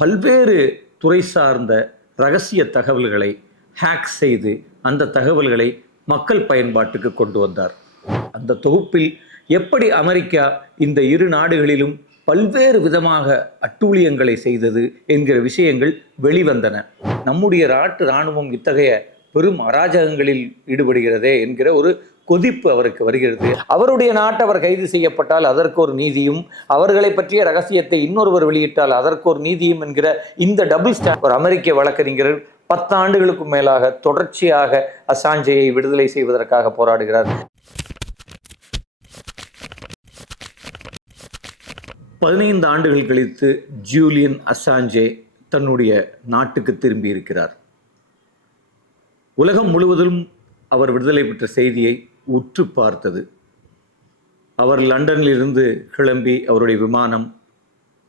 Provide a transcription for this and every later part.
பல்வேறு துறை சார்ந்த ரகசிய தகவல்களை ஹேக் செய்து அந்த தகவல்களை மக்கள் பயன்பாட்டுக்கு கொண்டு வந்தார். அந்த தொகுப்பில் எப்படி அமெரிக்கா இந்த இரு நாடுகளிலும் பல்வேறு விதமாக அட்டூழியங்களை செய்தது என்கிற விஷயங்கள் வெளிவந்தன. நம்முடைய நாட்டு இராணுவம் இத்தகைய பெரும் அராஜகங்களில் ஈடுபடுகிறதே என்கிற ஒரு கொதிப்பு அவருக்கு வருகிறது. அவருடைய நாட்டு அவர் கைது செய்யப்பட்டால் அதற்கு ஒரு நீதியும், அவர்களை பற்றிய ரகசியத்தை இன்னொருவர் வெளியிட்டால் அதற்கு ஒரு நீதியும் என்கிற இந்த டபுள் ஸ்டாண்ட் ஒரு அமெரிக்க வழக்கறிஞர் 10 ஆண்டுகளுக்கும் மேலாக தொடர்ச்சியாக அசாஞ்சேயை விடுதலை செய்வதற்காக போராடுகிறார். 15 ஆண்டுகள் கழித்து ஜூலியன் அசாஞ்சே தன்னுடைய நாட்டுக்கு திரும்பி இருக்கிறார். உலகம் முழுவதும் அவர் விடுதலை பெற்ற செய்தியை உற்று பார்த்தது. அவர் லண்டனில் இருந்து கிளம்பி அவருடைய விமானம்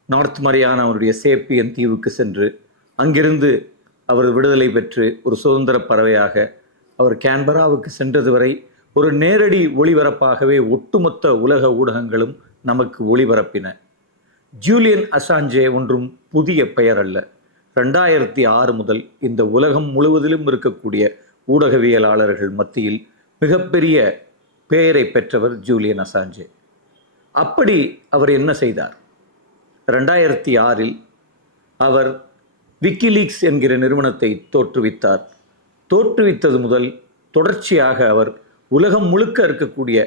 நார்த் மரியானா அவருடைய சேப்பியன் தீவுக்கு சென்று அங்கிருந்து அவர் விடுதலை பெற்று ஒரு சுதந்திர பறவையாக அவர் கேன்பராவுக்கு சென்றது வரை ஒரு நேரடி ஒளிபரப்பாகவே ஒட்டுமொத்த உலக ஊடகங்களும் நமக்கு ஒளிபரப்பின. ஜூலியன் அசாஞ்சே ஒன்றும் புதிய பெயர் அல்ல. 2006 முதல் இந்த உலகம் முழுவதிலும் இருக்கக்கூடிய ஊடகவியலாளர்கள் மத்தியில் மிகப்பெரிய பெயரை பெற்றவர் ஜூலியன் அசாஞ்சே. அப்படி அவர் என்ன செய்தார்? 2006 அவர் விக்கிலீக்ஸ் என்கிற நிறுவனத்தை தோற்றுவித்தார். தோற்றுவித்தது முதல் தொடர்ச்சியாக அவர் உலகம் முழுக்க இருக்கக்கூடிய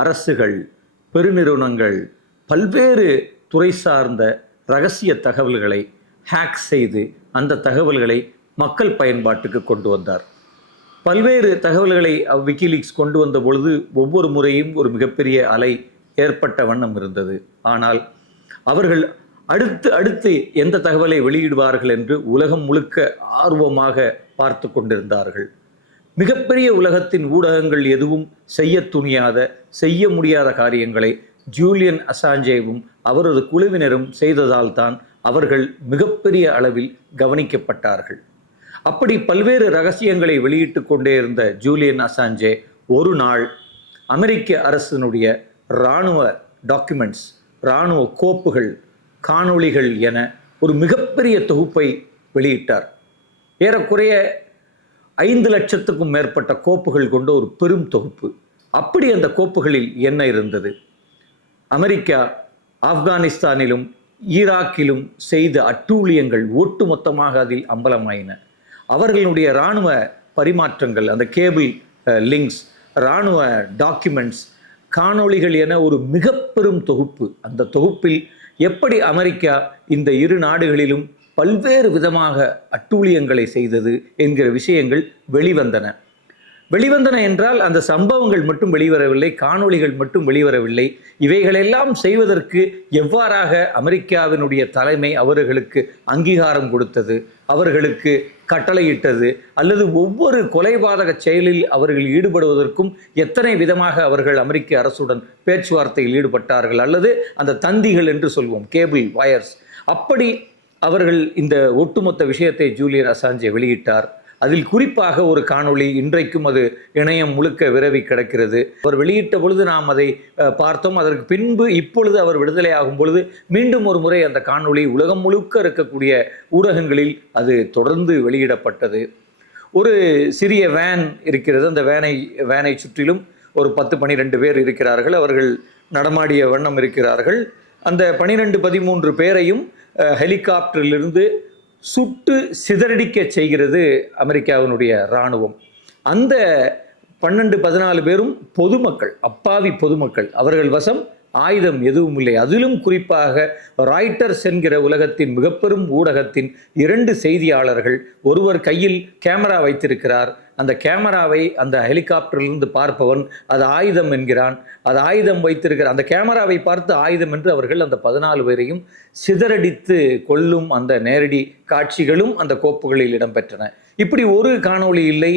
அரசுகள், பெருநிறுவனங்கள், பல்வேறு துறை சார்ந்த ரகசிய தகவல்களை ஹேக் செய்து அந்த தகவல்களை மக்கள் பயன்பாட்டுக்கு கொண்டு வந்தார். பல்வேறு தகவல்களை விக்கிலீக்ஸ் கொண்டு வந்த பொழுது ஒவ்வொரு முறையும் ஒரு மிகப்பெரிய அலை ஏற்பட்ட வண்ணம் இருந்தது. ஆனால் அவர்கள் அடுத்து எந்த தகவலை வெளியிடுவார்கள் என்று உலகம் முழுக்க ஆர்வமாக பார்த்து கொண்டிருந்தார்கள். மிகப்பெரிய உலகத்தின் ஊடகங்கள் எதுவும் செய்ய துணியாத, செய்ய முடியாத காரியங்களை ஜூலியன் அசாஞ்சேவும் அவரது குழுவினரும் செய்ததால் தான் அவர்கள் மிகப்பெரிய அளவில் கவனிக்கப்பட்டார்கள். அப்படி பல்வேறு ரகசியங்களை வெளியிட்டு கொண்டே இருந்த ஜூலியன் அசாஞ்சே ஒரு நாள் அமெரிக்க அரசினுடைய இராணுவ டாக்குமெண்ட்ஸ், இராணுவ கோப்புகள், காணொளிகள் என ஒரு மிகப்பெரிய தொகுப்பை வெளியிட்டார். ஏறக்குறைய 5 லட்சத்துக்கும் மேற்பட்ட கோப்புகள் கொண்ட ஒரு பெரும் தொகுப்பு. அப்படி அந்த கோப்புகளில் என்ன இருந்தது? அமெரிக்கா ஆப்கானிஸ்தானிலும் ஈராக்கிலும் செய்த அட்டூழியங்கள் ஒட்டுமொத்தமாக அதில் அம்பலமாயின. அவர்களுடைய இராணுவ பரிமாற்றங்கள், அந்த கேபிள் லிங்க்ஸ், இராணுவ டாக்குமெண்ட்ஸ், காணொளிகள் என ஒரு மிக பெரும் தொகுப்பு. அந்த தொகுப்பில் எப்படி அமெரிக்கா இந்த இரு நாடுகளிலும் பல்வேறு விதமாக அட்டூழியங்களை செய்தது என்கிற விஷயங்கள் வெளிவந்தன என்றால் அந்த சம்பவங்கள் மட்டும் வெளிவரவில்லை, காணொளிகள் மட்டும் வெளிவரவில்லை. இவைகளெல்லாம் செய்வதற்கு எவ்வாறாக அமெரிக்காவினுடைய தலைமை அவர்களுக்கு அங்கீகாரம் கொடுத்தது, அவர்களுக்கு கட்டளையிட்டது, அல்லது ஒவ்வொரு கொலைபாதக செயலில் அவர்கள் ஈடுபடுவதற்கும் எத்தனை விதமாக அவர்கள் அமெரிக்க அரசுடன் பேச்சுவார்த்தையில் ஈடுபட்டார்கள், அல்லது அந்த தந்திகள் என்று சொல்வோம், கேபிள் வயர்ஸ். அப்படி அவர்கள் இந்த ஒட்டுமொத்த விஷயத்தை ஜூலியன் அசாஞ்சே வெளியிட்டார். அதில் குறிப்பாக ஒரு காணொளி இன்றைக்கும் அது இணையம் முழுக்க விரவி கிடக்கிறது. அவர் வெளியிட்ட பொழுது நாம் அதை பார்த்தோம். அதற்கு பின்பு இப்பொழுது அவர் விடுதலை ஆகும் பொழுது மீண்டும் ஒரு முறை அந்த காணொளி உலகம் முழுக்க இருக்கக்கூடிய ஊடகங்களில் அது தொடர்ந்து வெளியிடப்பட்டது. ஒரு சிறிய வேன் இருக்கிறது. அந்த வேனை சுற்றிலும் ஒரு 10-12 பேர் இருக்கிறார்கள். அவர்கள் நடமாடிய வண்ணம் இருக்கிறார்கள். அந்த 12-13 பேரையும் ஹெலிகாப்டரிலிருந்து சுட்டு சிதறடிக்க செய்கிறது அமெரிக்காவினுடைய இராணுவம். அந்த 12-14 பேரும் பொதுமக்கள், அப்பாவி பொதுமக்கள். அவர்கள் வசம் ஆயுதம் எதுவும் இல்லை. அதிலும் குறிப்பாக ராய்ட்டர்ஸ் என்கிற உலகத்தின் மிகப்பெரும் ஊடகத்தின் 2 செய்தியாளர்கள், ஒருவர் கையில் கேமரா வைத்திருக்கிறார். அந்த கேமராவை அந்த ஹெலிகாப்டரிலிருந்து பார்ப்பவன் அது ஆயுதம் என்கிறான். அது ஆயுதம் வைத்திருக்கிற அந்த கேமராவை பார்த்து ஆயுதம் என்று அவர்கள் அந்த 14 பேரையும் சிதறடித்து கொல்லும் அந்த நேரடி காட்சிகளும் அந்த கோப்புகளில் இடம்பெற்றன. இப்படி ஒரு காணொளி இல்லை,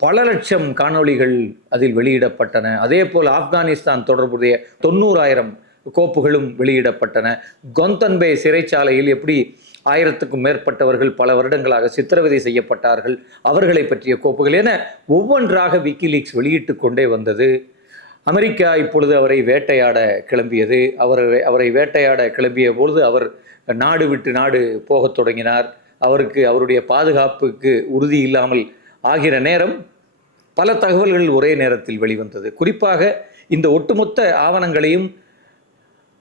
பல லட்சம் காணொளிகள் அதில் வெளியிடப்பட்டன. அதே போல் ஆப்கானிஸ்தான் தொடர்புடைய 90,000 கோப்புகளும் வெளியிடப்பட்டன. கொந்தன்பே சிறைச்சாலையில் எப்படி 1000க்கும் மேற்பட்டவர்கள் பல வருடங்களாக சித்திரவதை செய்யப்பட்டார்கள், அவர்களை பற்றிய கோப்புகள் என ஒவ்வொன்றாக விக்கிலீக்ஸ் வெளியிட்டு கொண்டே வந்தது. அமெரிக்கா இப்பொழுது அவரை வேட்டையாட கிளம்பியது. அவரை வேட்டையாட கிளம்பிய பொழுது அவர் நாடு விட்டு நாடு போகத் தொடங்கினார். அவருக்கு அவருடைய பாதுகாப்புக்கு உறுதி இல்லாமல் ஆகிற நேரம் பல தகவல்கள் ஒரே நேரத்தில் வெளிவந்தது. குறிப்பாக இந்த ஒட்டுமொத்த ஆவணங்களையும்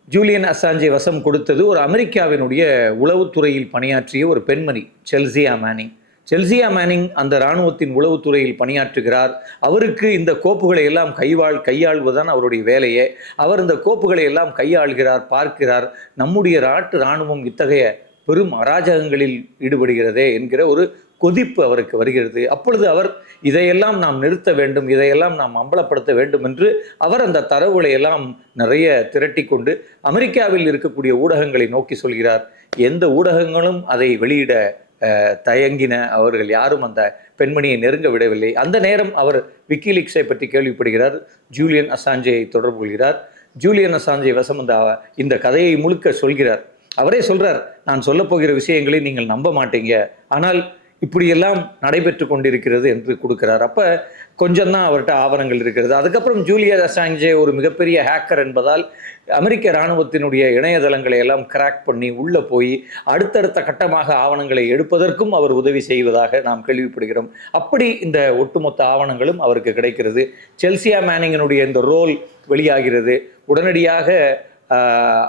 ஜூலியன் அசாஞ்சே வசம் கொடுத்தது ஒரு அமெரிக்காவினுடைய உளவுத்துறையில் பணியாற்றிய ஒரு பெண்மணி, செல்சியா மேனிங். செல்சியா மேனிங் அந்த இராணுவத்தின் உளவுத்துறையில் பணியாற்றுகிறார். அவருக்கு இந்த கோப்புகளை எல்லாம் கையாள்வதுதான் அவருடைய வேலையே. அவர் இந்த கோப்புகளை எல்லாம் கையாள்கிறார், பார்க்கிறார். நம்முடைய நாட்டு இராணுவம் இத்தகைய பெரும் அராஜகங்களில் ஈடுபடுகிறதே என்கிற ஒரு கொதிப்பு அவருக்கு வருகிறது. அப்பொழுது அவர் இதையெல்லாம் நாம் நிறுத்த வேண்டும், இதையெல்லாம் நாம் அம்பலப்படுத்த வேண்டும் என்று அவர் அந்த தரவுகளை எல்லாம் நிறைய திரட்டி கொண்டு அமெரிக்காவில் இருக்கக்கூடிய ஊடகங்களை நோக்கி சொல்கிறார். எந்த ஊடகங்களும் அதை வெளியிட தயங்கின. அவர்கள் யாரும் அந்த பெண்மணியை நெருங்க விடவில்லை. அந்த நேரம் அவர் விக்கிலீக்ஸை பற்றி கேள்விப்படுகிறார். ஜூலியன் அசாஞ்சேயை தொடர்பு கொள்கிறார். ஜூலியன் அசாஞ்சே வசம் இந்த கதையை முழுக்க சொல்கிறார். அவரே சொல்றார், நான் சொல்ல போகிற விஷயங்களை நீங்கள் நம்ப மாட்டீங்க, ஆனால் இப்படியெல்லாம் நடைபெற்று கொண்டிருக்கிறது என்று கொடுக்கிறார். அப்போ கொஞ்சம்தான் அவர்கிட்ட ஆவணங்கள் இருக்கிறது. அதுக்கப்புறம் ஜூலியன் அசாஞ்சே ஒரு மிகப்பெரிய ஹேக்கர் என்பதால் அமெரிக்க இராணுவத்தினுடைய இணையதளங்களை எல்லாம் கிராக் பண்ணி உள்ளே போய் அடுத்தடுத்த கட்டமாக ஆவணங்களை எடுப்பதற்கும் அவர் உதவி செய்வதாக நாம் கேள்விப்படுகிறோம். அப்படி இந்த ஒட்டுமொத்த ஆவணங்களும் அவருக்கு கிடைக்கிறது. செல்சியா மேனிங்கினுடைய இந்த ரோல் வெளியாகிறது. உடனடியாக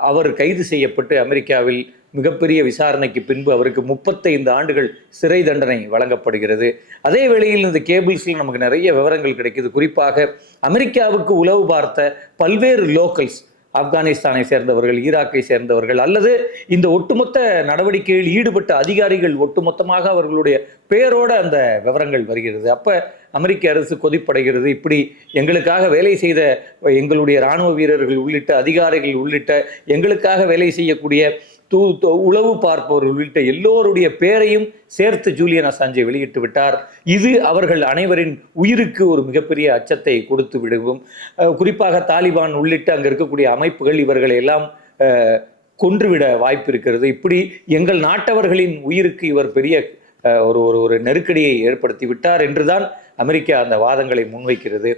அவர் கைது செய்யப்பட்டு அமெரிக்காவில் மிகப்பெரிய விசாரணைக்கு பின்பு அவருக்கு 35 ஆண்டுகள் சிறை தண்டனை வழங்கப்படுகிறது. அதே வேளையில் இந்த கேபிள்ஸில் நமக்கு நிறைய விவரங்கள் கிடைக்குது. குறிப்பாக அமெரிக்காவுக்கு உளவு பார்த்த பல்வேறு லோக்கல்ஸ், ஆப்கானிஸ்தானை சேர்ந்தவர்கள், ஈராக்கை சேர்ந்தவர்கள், அல்லது இந்த ஒட்டுமொத்த நடவடிக்கையில் ஈடுபட்ட அதிகாரிகள் ஒட்டுமொத்தமாக அவர்களுடைய பெயரோட அந்த விவரங்கள் வருகிறது. அப்போ அமெரிக்க அரசு கொதிப்படைகிறது. இப்படி எங்களுக்காக வேலை செய்த எங்களுடைய இராணுவ வீரர்கள் உள்ளிட்ட அதிகாரிகள் உள்ளிட்ட எங்களுக்காக வேலை செய்யக்கூடிய உளவு பார்ப்பவர்கள் உள்ளிட்ட எல்லோருடைய பேரையும் சேர்த்து ஜூலியன் அசாஞ்சே வெளியிட்டு விட்டார். இது அவர்கள் அனைவரின் உயிருக்கு ஒரு மிகப்பெரிய அச்சத்தை கொடுத்து விடுவோம். குறிப்பாக தாலிபான் உள்ளிட்ட அங்கே இருக்கக்கூடிய அமைப்புகள் இவர்களை எல்லாம் கொன்றுவிட வாய்ப்பு இருக்கிறது. இப்படி எங்கள் நாட்டவர்களின் உயிருக்கு இவர் பெரிய ஒரு நெருக்கடியை ஏற்படுத்தி விட்டார் என்றுதான் அமெரிக்கா அந்த வாதங்களை முன்வைக்கிறது.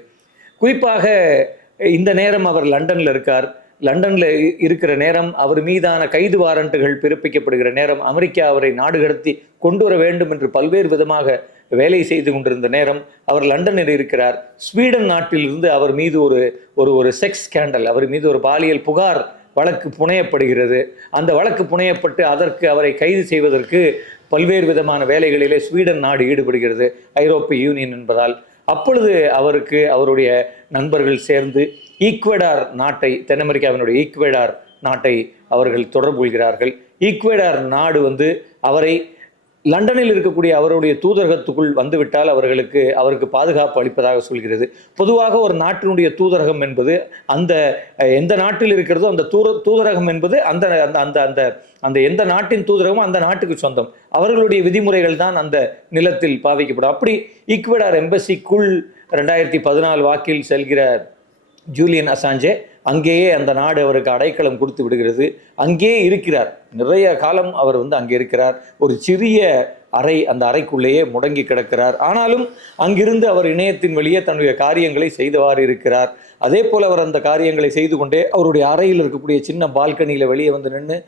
குறிப்பாக இந்த நேரம் அவர் லண்டனில் இருக்கார். லண்டனில் இருக்கிற நேரம் அவர் மீதான கைது வாரண்ட்டுகள் பிறப்பிக்கப்படுகிற நேரம், அமெரிக்கா அவரை நாடு கடத்தி கொண்டு வர வேண்டும் என்று பல்வேறு விதமாக வேலை செய்து கொண்டிருந்த நேரம் அவர் லண்டனில் இருக்கிறார். ஸ்வீடன் நாட்டிலிருந்து அவர் மீது ஒரு செக்ஸ் ஸ்கேண்டல், அவர் மீது ஒரு பாலியல் புகார் வழக்கு புனையப்படுகிறது. அந்த வழக்கு புனையப்பட்டு அதற்கு அவரை கைது செய்வதற்கு பல்வேறு விதமான வேலைகளிலே ஸ்வீடன் நாடு ஈடுபடுகிறது, ஐரோப்பிய யூனியன் என்பதால். அப்பொழுது அவருக்கு அவருடைய நண்பர்கள் சேர்ந்து ஈக்வடார் நாட்டை, தென் அமெரிக்காவினுடைய ஈக்வடார் நாட்டை அவர்கள் தொடர்பு கொள்கிறார்கள். ஈக்வடார் நாடு அவரை லண்டனில் இருக்கக்கூடிய அவருடைய தூதரகத்துக்குள் வந்துவிட்டால் அவருக்கு பாதுகாப்பு அளிப்பதாக சொல்கிறது. பொதுவாக ஒரு நாட்டினுடைய தூதரகம் என்பது அந்த எந்த நாட்டில் இருக்கிறதோ அந்த தூதரகம் என்பது அந்த அந்த அந்த அந்த எந்த நாட்டின் தூதரகமோ அந்த நாட்டுக்கு சொந்தம். அவர்களுடைய விதிமுறைகள் தான் அந்த நிலத்தில் பாவிக்கப்படும். அப்படி ஈக்வடார் எம்பசிக்குள் 2014 வாக்கில் செல்கிற ஜூலியன் அசாஞ்சே அங்கேயே அந்த நாடு அவருக்கு அடைக்கலம் கொடுத்து விடுகிறது. அங்கேயே இருக்கிறார். நிறைய காலம் அவர் அங்கே இருக்கிறார். ஒரு சிறிய அறை, அந்த அறைக்குள்ளேயே முடங்கி கிடக்கிறார். ஆனாலும் அங்கிருந்து அவர் இணையத்தின் வழியே தன்னுடைய காரியங்களை செய்தவாறு இருக்கிறார். அதே போல் அவர் அந்த காரியங்களை செய்து கொண்டே அவருடைய அறையில் இருக்கக்கூடிய சின்ன பால்கனியில் வெளியே நின்று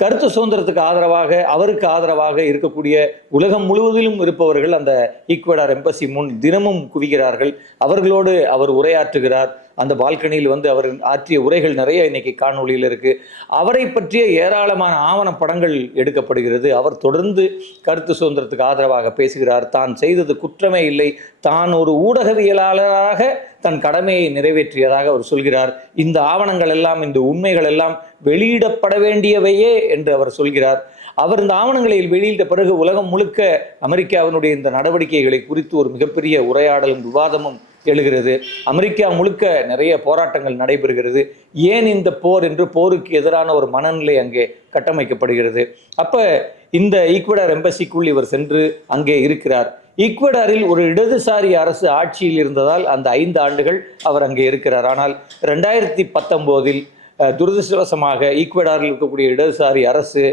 கருத்து சுதந்திரத்துக்கு ஆதரவாக, அவருக்கு ஆதரவாக இருக்கக்கூடிய உலகம் முழுவதிலும் இருப்பவர்கள் அந்த ஈக்வடார் எம்பசி முன் தினமும் குவிகிறார்கள். அவர்களோடு அவர் உரையாற்றுகிறார். அந்த பால்கனியில் அவர் ஆற்றிய உரைகள் நிறைய இன்னைக்கு காணொளியில் இருக்கு. அவரை பற்றிய ஏராளமான ஆவண படங்கள் எடுக்கப்படுகிறது. அவர் தொடர்ந்து கருத்து சுதந்திரத்துக்கு ஆதரவாக பேசுகிறார். தான் செய்தது குற்றமே இல்லை, தான் ஒரு ஊடகவியலாளராக தன் கடமையை நிறைவேற்றியதாக அவர் சொல்கிறார். இந்த ஆவணங்கள் எல்லாம், இந்த உண்மைகள் எல்லாம் வெளியிடப்பட வேண்டியவையே என்று அவர் சொல்கிறார். அவர் இந்த ஆவணங்களை வெளியிட்ட பிறகு உலகம் முழுக்க அமெரிக்காவினுடைய இந்த நடவடிக்கைகளை குறித்து ஒரு மிகப்பெரிய உரையாடலும் விவாதமும் எழுகிறது. அமெரிக்கா முழுக்க நிறைய போராட்டங்கள் நடைபெறுகிறது. ஏன் இந்த போர் என்று போருக்கு எதிரான ஒரு மனநிலை அங்கே கட்டமைக்கப்படுகிறது. அப்ப இந்த ஈக்வடார் எம்பசிக்குள் இவர் சென்று அங்கே இருக்கிறார். ஈக்வடாரில் ஒரு இடதுசாரி அரசு ஆட்சியில் இருந்ததால் அந்த 5 ஆண்டுகள் அவர் அங்கே இருக்கிறார். ஆனால் 2019 துரதிருஷ்டவசமாக ஈக்வடாரில் இருக்கக்கூடிய இடதுசாரி அரசு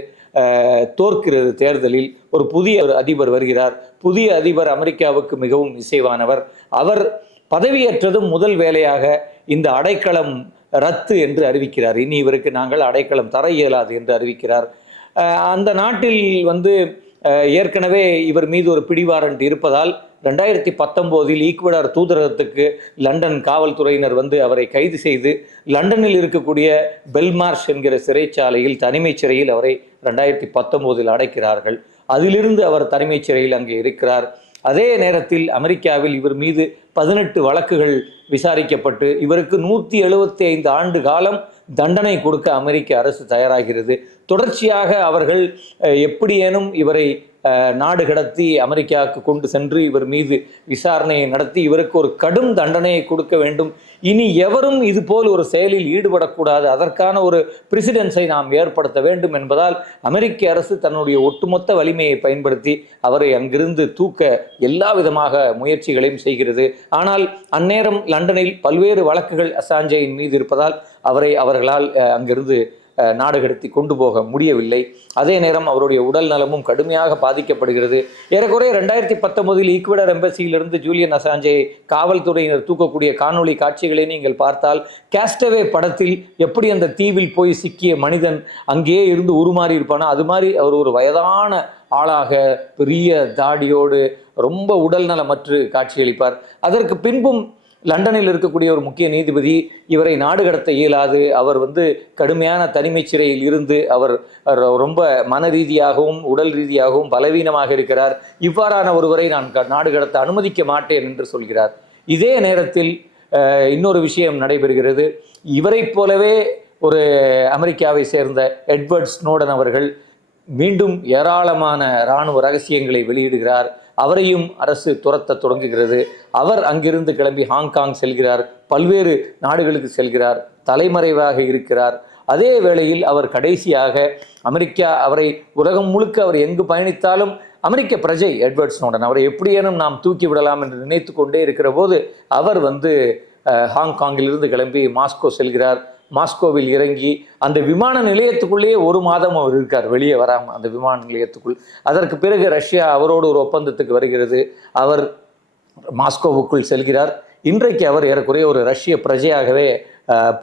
தோற்கிறது. தேர்தலில் ஒரு புதிய அதிபர் வருகிறார். புதிய அதிபர் அமெரிக்காவுக்கு மிகவும் இசைவானவர். அவர் பதவியேற்றதும் முதல் வேலையாக இந்த அடைக்கலம் ரத்து என்று அறிவிக்கிறார். இனி இவருக்கு நாங்கள் அடைக்கலம் தர இயலாது என்று அறிவிக்கிறார். அந்த நாட்டில் வந்து ஏற்கனவே இவர் மீது ஒரு பிடிவாரண்ட் இருப்பதால் 2019 ஈக்குவடார் தூதரகத்துக்கு லண்டன் காவல்துறையினர் வந்து அவரை கைது செய்து லண்டனில் இருக்கக்கூடிய பெல்மார்ஷ் என்கிற சிறைச்சாலையில் தனிமைச் சிறையில் அவரை 2019 அடைக்கிறார்கள். அதிலிருந்து அவர் தனிமைச் சிறையில் அங்கே இருக்கிறார். அதே நேரத்தில் அமெரிக்காவில் இவர் மீது 18 வழக்குகள் விசாரிக்கப்பட்டு இவருக்கு 175 ஆண்டு காலம் தண்டனை கொடுக்க அமெரிக்க அரசு தயாராகிறது. தொடர்ச்சியாக அவர்கள் எப்படியேனும் இவரை நாடு கடத்தி அமெரிக்காவுக்கு கொண்டு சென்று இவர் மீது விசாரணையை நடத்தி இவருக்கு ஒரு கடும் தண்டனையை கொடுக்க வேண்டும். இனி எவரும் இதுபோல் ஒரு செயலில் ஈடுபடக்கூடாது, அதற்கான ஒரு பிரசிடென்ஸை நாம் ஏற்படுத்த வேண்டும் என்பதால் அமெரிக்க அரசு தன்னுடைய ஒட்டுமொத்த வலிமையை பயன்படுத்தி அவரை அங்கிருந்து தூக்க எல்லா விதமாக முயற்சிகளையும் செய்கிறது. ஆனால் அந்நேரம் லண்டனில் பல்வேறு வழக்குகள் அசாஞ்சேயின் மீது இருப்பதால் அவர்களால் அங்கிருந்து நாடு கடத்தி கொண்டு போக முடியவில்லை. அதே நேரம் அவருடைய உடல் நலமும் கடுமையாக பாதிக்கப்படுகிறது. ஏறக்குறைய 2019 ஈக்குவடார் எம்பசியிலிருந்து ஜூலியன் அசாஞ்சே காவல்துறையினர் தூக்கக்கூடிய காணொளி காட்சிகளை நீங்கள் பார்த்தால் கேஸ்டவே படத்தில் எப்படி அந்த தீவில் போய் சிக்கிய மனிதன் அங்கேயே இருந்து உருமாறி இருப்பானோ அது மாதிரி அவர் ஒரு வயதான ஆளாக பெரிய தாடியோடு ரொம்ப உடல் நலமற்று காட்சியளிப்பார். அதற்கு பின்பும் லண்டனில் இருக்கக்கூடிய ஒரு முக்கிய நீதிபதி இவரை நாடு கடத்த இயலாது, அவர் வந்து கடுமையான தனிமை சிறையில் இருந்து அவர் ரொம்ப மன ரீதியாகவும் உடல் ரீதியாகவும் பலவீனமாக இருக்கிறார், இவ்வாறான ஒருவரை நான் நாடு கடத்த அனுமதிக்க மாட்டேன் என்று சொல்கிறார். இதே நேரத்தில் இன்னொரு விஷயம் நடைபெறுகிறது. இவரை போலவே ஒரு அமெரிக்காவை சேர்ந்த எட்வர்ட் ஸ்னோடன் அவர்கள் மீண்டும் ஏராளமான இராணுவ ரகசியங்களை வெளியிடுகிறார். அவரையும் அரசு துரத்த தொடங்குகிறது. அவர் அங்கிருந்து கிளம்பி ஹாங்காங் செல்கிறார், பல்வேறு நாடுகளுக்கு செல்கிறார், தலைமறைவாக இருக்கிறார். அதே வேளையில் அவர் கடைசியாக அமெரிக்கா அவரை உலகம் முழுக்க அவர் எங்கு பயணித்தாலும் அமெரிக்க பிரஜை எட்வர்ட் ஸ்னோடன் அவரை எப்படியேனும் நாம் தூக்கி விடலாம் என்று நினைத்து கொண்டே இருக்கிற போது அவர் வந்து ஹாங்காங்கிலிருந்து கிளம்பி மாஸ்கோ செல்கிறார். மாஸ்கோவில் இறங்கி அந்த விமான நிலையத்துக்குள்ளேயே ஒரு மாதம் அவர் இருக்கார், வெளியே வராமல் அந்த விமான நிலையத்துக்குள். அதற்கு பிறகு ரஷ்யா அவரோடு ஒரு ஒப்பந்தத்துக்கு வருகிறது. அவர் மாஸ்கோவுக்குள் செல்கிறார். இன்றைக்கு அவர் ஏறக்குறைய ஒரு ரஷ்ய பிரஜையாகவே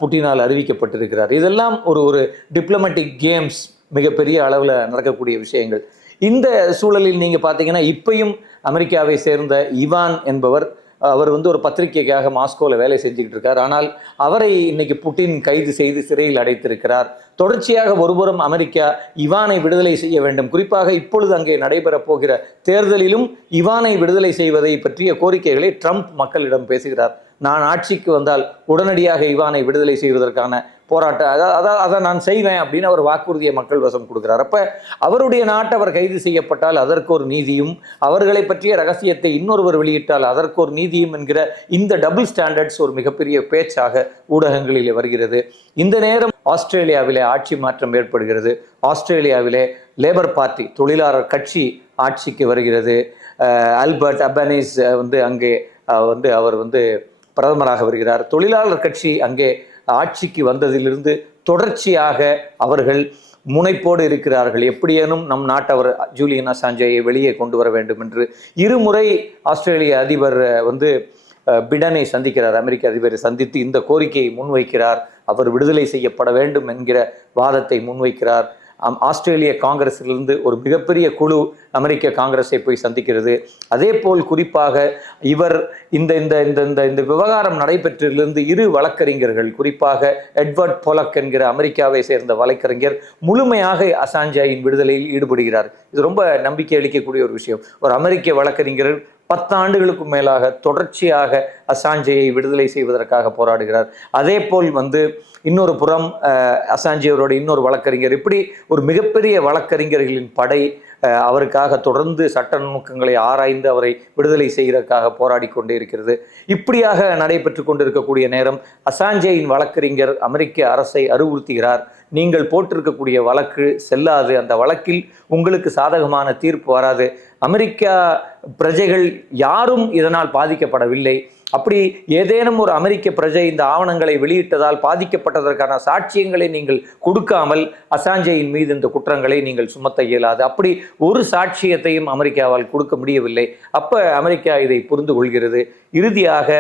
புட்டினால் அறிவிக்கப்பட்டிருக்கிறார். இதெல்லாம் ஒரு டிப்ளமேட்டிக் கேம்ஸ், மிகப்பெரிய அளவில் நடக்கக்கூடிய விஷயங்கள். இந்த சூழலில் நீங்கள் பார்த்தீங்கன்னா இப்பையும் அமெரிக்காவை சேர்ந்த இவான் என்பவர் அவர் வந்து ஒரு பத்திரிகைக்காக மாஸ்கோவில் வேலை செஞ்சுக்கிட்டு இருக்கார். ஆனால் அவரை இன்னைக்கு புட்டின் கைது செய்து சிறையில் அடைத்திருக்கிறார். தொடர்ச்சியாக ஒருபுறம் அமெரிக்கா இவானை விடுதலை செய்ய வேண்டும், குறிப்பாக இப்பொழுது அங்கே நடைபெறப் போகிற தேர்தலிலும் இவானை விடுதலை செய்வதை பற்றிய கோரிக்கைகளை ட்ரம்ப் மக்களிடம் பேசுகிறார். நான் ஆட்சிக்கு வந்தால் உடனடியாக இவானை விடுதலை செய்வதற்கான போராட்டம் அதை நான் செய்வேன் அப்படின்னு அவர் வாக்குறுதியை மக்கள் வசம் கொடுக்கிறார். அப்போ அவருடைய நாட்டை அவர் கைது செய்யப்பட்டால் அதற்கு ஒரு நீதியும், அவர்களை பற்றிய ரகசியத்தை இன்னொருவர் வெளியிட்டால் அதற்கு ஒரு நீதியும் என்கிற இந்த டபுள் ஸ்டாண்டர்ட்ஸ் ஒரு மிகப்பெரிய பேச்சாக ஊடகங்களிலே வருகிறது. இந்த நேரம் ஆஸ்திரேலியாவிலே ஆட்சி மாற்றம் ஏற்படுகிறது. ஆஸ்திரேலியாவிலே லேபர் பார்ட்டி, தொழிலாளர் கட்சி ஆட்சிக்கு வருகிறது. ஆல்பர்ட் அல்பனீஸ் வந்து அங்கே வந்து அவர் வந்து பிரதமராக வருகிறார். தொழிலாளர் கட்சி அங்கே ஆட்சிக்கு வந்ததிலிருந்து தொடர்ச்சியாக அவர்கள் முனைப்போடு இருக்கிறார்கள். எப்படியேனும் நம் நாட்டவர் ஜூலியன் அசாஞ்சேயை வெளியே கொண்டு வர வேண்டும் என்று. இருமுறை ஆஸ்திரேலிய அதிபர் வந்து பிடனை சந்திக்கிறார், அமெரிக்க அதிபரை சந்தித்து இந்த கோரிக்கையை முன்வைக்கிறார். அவர் விடுதலை செய்யப்பட வேண்டும் என்கிற வாதத்தை முன்வைக்கிறார். ஆஸ்திரேலிய காங்கிரஸிலிருந்து ஒரு மிகப்பெரிய குழு அமெரிக்க காங்கிரஸை போய் சந்திக்கிறது. அதே போல் குறிப்பாக இவர் இந்த இந்த இந்த இந்த இந்த விவகாரம் நடைபெற்றிலிருந்து இரு வழக்கறிஞர்கள், குறிப்பாக எட்வர்ட் பொலக் என்கிற அமெரிக்காவை சேர்ந்த வழக்கறிஞர் முழுமையாக அசாஞ்சேயின் விடுதலையில் ஈடுபடுகிறார். இது ரொம்ப நம்பிக்கை அளிக்கக்கூடிய ஒரு விஷயம். ஒரு அமெரிக்க வழக்கறிஞர் 10 ஆண்டுகளுக்கு மேலாக தொடர்ச்சியாக அசாஞ்சேயை விடுதலை செய்வதற்காக போராடுகிறார். அதே போல் வந்து இன்னொரு புறம் அசாஞ்சேவரோட இன்னொரு வழக்கறிஞர், இப்படி ஒரு மிகப்பெரிய வழக்கறிஞர்களின் படை அவருக்காக தொடர்ந்து சட்ட நுணுக்கங்களை ஆராய்ந்து அவரை விடுதலை செய்வதற்காக போராடி கொண்டே இருக்கிறது. இப்படியாக நடைபெற்று கொண்டிருக்கக்கூடிய நேரம் அசாஞ்சேயின் வழக்கறிஞர் அமெரிக்க அரசை அறிவுறுத்துகிறார், நீங்கள் போட்டிருக்கக்கூடிய வழக்கு செல்லாது, அந்த வழக்கில் உங்களுக்கு சாதகமான தீர்ப்பு வராது, அமெரிக்கா பிரஜைகள் யாரும் இதனால் பாதிக்கப்படவில்லை, அப்படி ஏதேனும் ஒரு அமெரிக்க பிரஜை இந்த ஆவணங்களை வெளியிட்டதால் பாதிக்கப்பட்டதற்கான சாட்சியங்களை நீங்கள் கொடுக்காமல் அசாஞ்சேயின் மீது இந்த குற்றங்களை நீங்கள் சுமத்த இயலாது. அப்படி ஒரு சாட்சியத்தையும் அமெரிக்காவால் கொடுக்க முடியவில்லை. அப்ப அமெரிக்கா இதை புரிந்து கொள்கிறது. இறுதியாக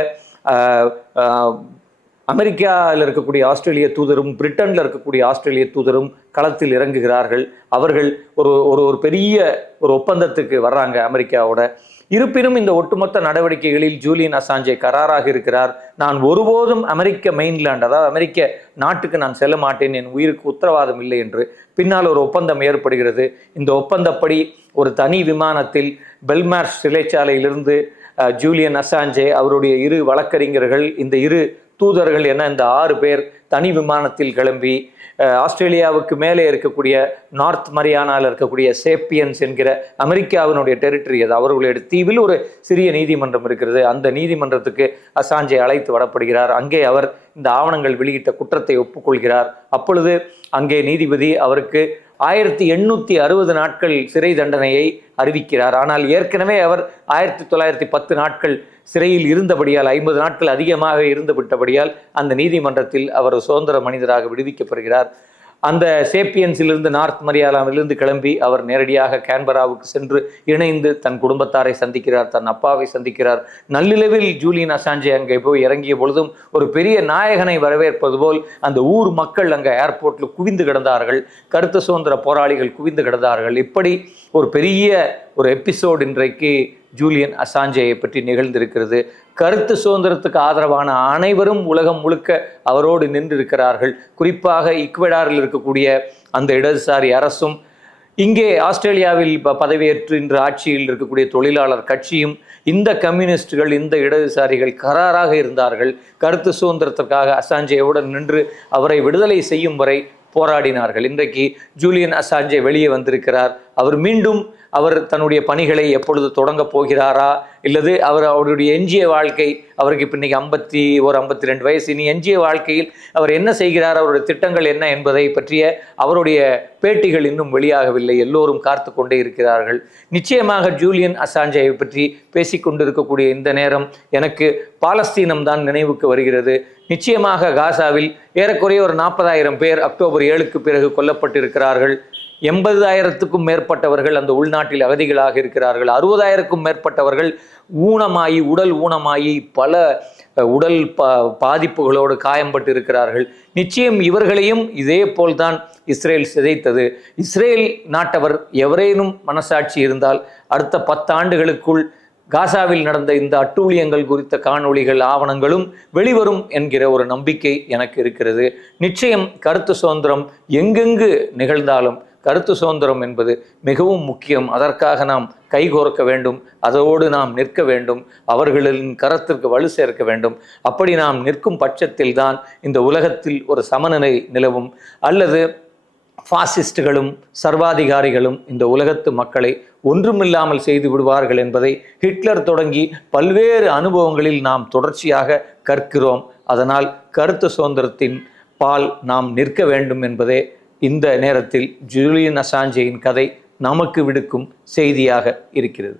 அமெரிக்காவில் இருக்கக்கூடிய ஆஸ்திரேலிய தூதரும் பிரிட்டனில் இருக்கக்கூடிய ஆஸ்திரேலிய தூதரும் களத்தில் இறங்குகிறார்கள். அவர்கள் ஒரு ஒரு ஒரு பெரிய ஒரு ஒப்பந்தத்துக்கு வர்றாங்க அமெரிக்காவோட. இருப்பினும் இந்த ஒட்டுமொத்த நடவடிக்கைகளில் ஜூலியன் அசாஞ்சே கராராக இருக்கிறார். நான் ஒருபோதும் அமெரிக்க மெயின்லேண்ட், அதாவது அமெரிக்க நாட்டுக்கு நான் செல்ல மாட்டேன், என் உயிருக்கு உத்தரவாதம் இல்லை என்று. பின்னால் ஒரு ஒப்பந்தம் ஏற்படுகிறது. இந்த ஒப்பந்தப்படி ஒரு தனி விமானத்தில் பெல்மார்ஷ் சிறைச்சாலையிலிருந்து ஜூலியன் அசாஞ்சே, அவருடைய 2 வழக்கறிஞர்கள், இந்த 2 தூதர்கள் என இந்த 6 பேர் தனி விமானத்தில் கிளம்பி ஆஸ்திரேலியாவுக்கு மேலே இருக்கக்கூடிய நார்த் மரியானாவில் இருக்கக்கூடிய சேப்பியன்ஸ் என்கிற அமெரிக்காவினுடைய டெரிட்டரி, அது அவர்களுடைய தீவில் ஒரு சிறிய நீதிமன்றம் இருக்கிறது. அந்த நீதிமன்றத்துக்கு அசாஞ்சே அழைத்து வரப்படுகிறார். அங்கே அவர் இந்த ஆவணங்கள் வெளியிட்ட குற்றத்தை ஒப்புக்கொள்கிறார். அப்பொழுது அங்கே நீதிபதி அவருக்கு 1860 நாட்கள் சிறை தண்டனையை அறிவிக்கிறார். ஆனால் ஏற்கனவே அவர் 1910 நாட்கள் சிறையில் இருந்தபடியால், 50 நாட்கள் அதிகமாக இருந்து விட்டபடியால் அந்த நீதிமன்றத்தில் அவர் சுதந்திர மனிதராக விடுவிக்கப்படுகிறார். அந்த சேப்பியன்ஸிலிருந்து, நார்த் மரியானாவிலிருந்து கிளம்பி அவர் நேரடியாக கேன்பராவுக்கு சென்று இணைந்து தன் குடும்பத்தாரை சந்திக்கிறார், தன் அப்பாவை சந்திக்கிறார். நள்ளிரவில் ஜூலியன் அசாஞ்சே அங்கே போய் இறங்கிய பொழுதும் ஒரு பெரிய நாயகனை வரவேற்பது போல் அந்த ஊர் மக்கள் அங்கே ஏர்போர்ட்டில் குவிந்து கிடந்தார்கள். கருத்து சுதந்திர போராளிகள் குவிந்து கிடந்தார்கள். இப்படி ஒரு பெரிய ஒரு எபிசோடு இன்றைக்கு ஜூலியன் அசாஞ்சேயை பற்றி நிகழ்ந்திருக்கிறது. கருத்து சுதந்திரத்துக்கு ஆதரவான அனைவரும் உலகம் முழுக்க அவரோடு நின்றிருக்கிறார்கள். குறிப்பாக ஈக்வடாரில் இருக்கக்கூடிய அந்த இடதுசாரி அரசும், இங்கே ஆஸ்திரேலியாவில் பதவியேற்று இன்று ஆட்சியில் இருக்கக்கூடிய தொழிலாளர் கட்சியும், இந்த கம்யூனிஸ்டுகள், இந்த இடதுசாரிகள் கராராக இருந்தார்கள். கருத்து சுதந்திரத்திற்காக அசாஞ்சேவுடன் நின்று அவரை விடுதலை செய்யும் வரை போராடினார்கள். இன்றைக்கு ஜூலியன் அசாஞ்சே வெளியே வந்திருக்கிறார். அவர் தன்னுடைய பணிகளை எப்பொழுது தொடங்க போகிறாரா, இல்லது அவருடைய எஞ்சிய வாழ்க்கை, அவருக்கு இப்போ இன்னைக்கு 52 வயசு, இனி எஞ்சிய வாழ்க்கையில் அவர் என்ன செய்கிறார், அவருடைய திட்டங்கள் என்ன என்பதை பற்றிய அவருடைய பேட்டிகள் இன்னும் வெளியாகவில்லை. எல்லோரும் காத்து கொண்டே இருக்கிறார்கள். நிச்சயமாக ஜூலியன் அசாஞ்சேயை பற்றி பேசிக்கொண்டிருக்கக்கூடிய இந்த நேரம் எனக்கு பாலஸ்தீனம் தான் நினைவுக்கு வருகிறது. நிச்சயமாக காசாவில் ஏறக்குறைய ஒரு 40,000 பேர் அக்டோபர் 7க்கு பிறகு கொல்லப்பட்டிருக்கிறார்கள். 80,000க்கும் மேற்பட்டவர்கள் அந்த உள்நாட்டில் அகதிகளாக இருக்கிறார்கள். 60,000க்கும் மேற்பட்டவர்கள் உடல் ஊனமாகி பல உடல் பாதிப்புகளோடு காயம்பட்டு இருக்கிறார்கள். நிச்சயம் இவர்களையும் இதே போல்தான் இஸ்ரேல் சிதைத்தது. இஸ்ரேல் நாட்டவர் எவரேனும் மனசாட்சி இருந்தால் அடுத்த 10 ஆண்டுகளுக்குள் காசாவில் நடந்த இந்த அட்டூழியங்கள் குறித்த காணொளிகள், ஆவணங்களும் வெளிவரும் என்கிற ஒரு நம்பிக்கை எனக்கு இருக்கிறது. நிச்சயம் கருத்து சுதந்திரம் எங்கெங்கு நிகழ்ந்தாலும் கருத்து சுதந்திரம் என்பது மிகவும் முக்கியம். அதற்காக நாம் கைகோர்க்க வேண்டும், அதோடு நாம் நிற்க வேண்டும், அவர்களின் கரத்திற்கு வலு சேர்க்க வேண்டும். அப்படி நாம் நிற்கும் பட்சத்தில் தான் இந்த உலகத்தில் ஒரு சமநிலை நிலவும். அல்லது பாசிஸ்டுகளும் சர்வாதிகாரிகளும் இந்த உலகத்து மக்களை ஒன்றுமில்லாமல் செய்து விடுவார்கள் என்பதை ஹிட்லர் தொடங்கி பல்வேறு அனுபவங்களில் நாம் தொடர்ச்சியாக கற்கிறோம். அதனால் கருத்து சுதந்திரத்தின் பால் நாம் நிற்க வேண்டும் என்பதே இந்த நேரத்தில் ஜூலியன் அசாஞ்சேயின் கதை நமக்கு விடுக்கும் செய்தியாக இருக்கிறது.